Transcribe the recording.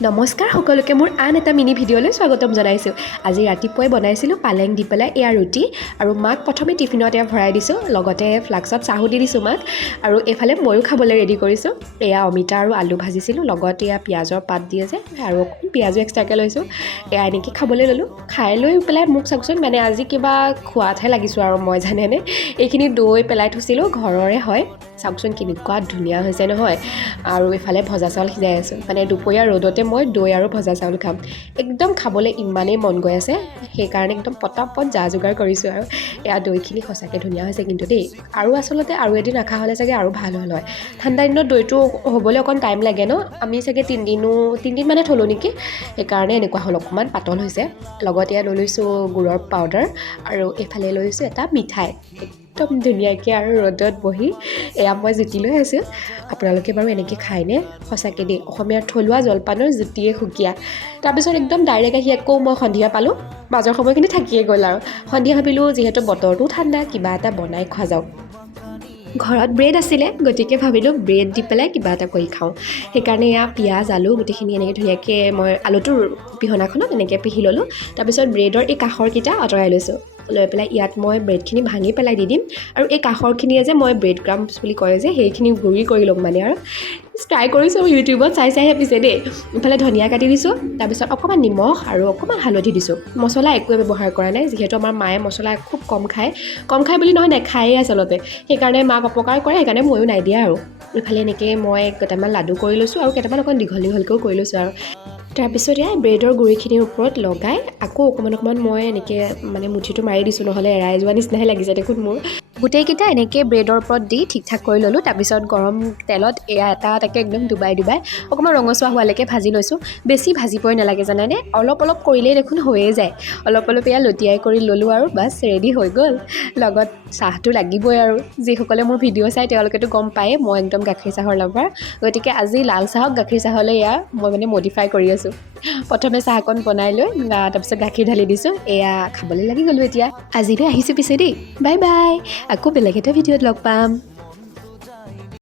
নমস্কাৰ সকলোকে মোৰ আন এটা মিনি ভিডিঅ'লৈ স্বাগতম জনাইছোঁ। আজি ৰাতিপুৱাই বনাইছিলোঁ পালেং দি পেলাই এয়া ৰুটি আৰু মাক প্ৰথমে টিফিনত এয়া ভৰাই দিছোঁ, লগতে ফ্লাক্সত চাহো দি দিছোঁ মাক। আৰু এইফালে ময়ো খাবলৈ ৰেডি কৰিছোঁ। এয়া অমিতা আৰু আলু ভাজিছিলোঁ, লগত এয়া পিঁয়াজৰ পাত দিয়ে যে আৰু অকণ পিঁয়াজো এক্সট্ৰাকৈ লৈছোঁ। এয়া এনেকৈ খাবলৈ ল'লোঁ। খাই লৈ পেলাই মোক চাওকচোন, মানে আজি কিবা খোৱাতহে লাগিছোঁ আৰু মই জানেনে। এইখিনি দৈ পেলাই থৈছিলোঁ, ঘৰৰে হয়। চাওকচোন কেনেকুৱা ধুনীয়া হৈছে নহয়। আৰু এইফালে ভজা চাউল সিজাই আছোঁ, মানে দুপৰীয়া ৰ'দতে মই দৈ আৰু ভজা চাউল খাম। একদম খাবলৈ ইমানেই মন গৈ আছে, সেইকাৰণে একদম পটাপট যা যোগাৰ কৰিছোঁ। আৰু এয়া দৈখিনি সঁচাকৈ ধুনীয়া হৈছে কিন্তু দেই। আৰু আচলতে আৰু এদিন ৰখা হ'লে চাগে আৰু ভাল হ'ল হয়। ঠাণ্ডা দিনত দৈটো হ'বলৈ অকণ টাইম লাগে ন, আমি চাগে তিনিদিন মানে থ'লোঁ নেকি, সেইকাৰণে এনেকুৱা হ'ল, অকণমান পাতল হৈছে। লগত এয়া লৈ লৈছোঁ গুড়ৰ পাউডাৰ আৰু এইফালে লৈ লৈছোঁ এটা মিঠাই। একদম ধুনীয়াকৈ আৰু ৰ'দত বহি এয়া মই জুতি লৈ আছোঁ। আপোনালোকে বাৰু এনেকৈ খায়নে? সঁচাকৈ দেই, অসমীয়াৰ থলুৱা জলপানৰ জুতিয়ে সুকীয়া। তাৰপিছত একদম ডাইৰেক্ট আহি আকৌ মই সন্ধিয়া পালোঁ, মাজৰ সময়খিনি থাকিয়ে গ'ল আৰু। সন্ধিয়া ভাবিলোঁ যিহেতু বতৰটো ঠাণ্ডা, কিবা এটা বনাই খোৱা যাওক। ঘৰত ব্ৰেড আছিলে, গতিকে ভাবিলোঁ ব্ৰেড দি পেলাই কিবা এটা কৰি খাওঁ। সেইকাৰণে এয়া পিঁয়াজ আলু গোটেইখিনি এনেকৈ ধুনীয়াকৈ মই আলুটোৰ পিহনাখনত এনেকৈ পিহি ল'লোঁ। তাৰপিছত ব্ৰেডৰ এই কাষৰকেইটা আঁতৰাই লৈছোঁ। লৈ পেলাই ইয়াত মই ব্ৰেডখিনি ভাঙি পেলাই দি দিম। আৰু এই কাষৰখিনিয়ে যে মই ব্ৰেড ক্ৰাম্পছ বুলি কয় যে, সেইখিনি গুড়ি কৰি ল'ম মানে। আৰু ট্ৰাই কৰিছোঁ ইউটিউবত চাইহে পিছে দেই। ইফালে ধনিয়া কাটি দিছোঁ, তাৰপিছত অকণমান নিমখ আৰু অকণমান হালধি দিছোঁ। মছলা একোৱে ব্যৱহাৰ কৰা নাই, যিহেতু আমাৰ মায়ে মছলা খুব কম খায় বুলি নহয়, নাখায়েই আচলতে। সেইকাৰণে মাক অপকাৰ কৰে, সেইকাৰণে ময়ো নাই দিয়া আৰু। ইফালে এনেকৈ মই কেইটামান লাডু কৰি লৈছোঁ আৰু কেইটামান অকণ দীঘলকৈও কৰি লৈছোঁ আৰু। তাৰপিছত এয়া ব্ৰেডৰ গুড়িখিনিৰ ওপৰত লগাই আকৌ অকণমান মই এনেকৈ মানে মুঠিটো মাৰি দিছোঁ, নহ'লে এৰাই যোৱা নিচিনাহে লাগিছে দেখোন মোৰ। গোটেইকেইটা এনেকৈ ব্ৰেডৰ ওপৰত দি ঠিক ঠাক কৰি ল'লোঁ। তাৰপিছত গৰম তেলত এয়া এটা এটাকৈ একদম ডুবাই অকণমান ৰঙচুৱা হোৱালৈকে ভাজি লৈছোঁ। বেছি ভাজিবই নালাগে জানেনে, অলপ অলপ কৰিলেই দেখোন হৈয়ে যায়। অলপ এয়া লটিয়াই কৰি ল'লোঁ আৰু বাছ ৰেডি হৈ গ'ল। লগত চাহটো লাগিবই আৰু। যিসকলে মোৰ ভিডিঅ' চাই তেওঁলোকেতো গম পায়েই মই একদম গাখীৰ চাহৰ লাভাৰ। গতিকে আজি লাল চাহক গাখীৰ চাহলৈ এয়া মই মানে মডিফাই কৰি আছোঁ। প্ৰথমে চাহকণ বনাই লৈ তাৰপিছত গাখীৰ ঢালি দিছোঁ। এয়া খাবলৈ লাগি গ'লোঁ এতিয়া। আজিলৈ আহিছোঁ পিছে দেই, বাই বাই। আকৌ বেলেগ এটা ভিডিঅ'ত লগ পাম।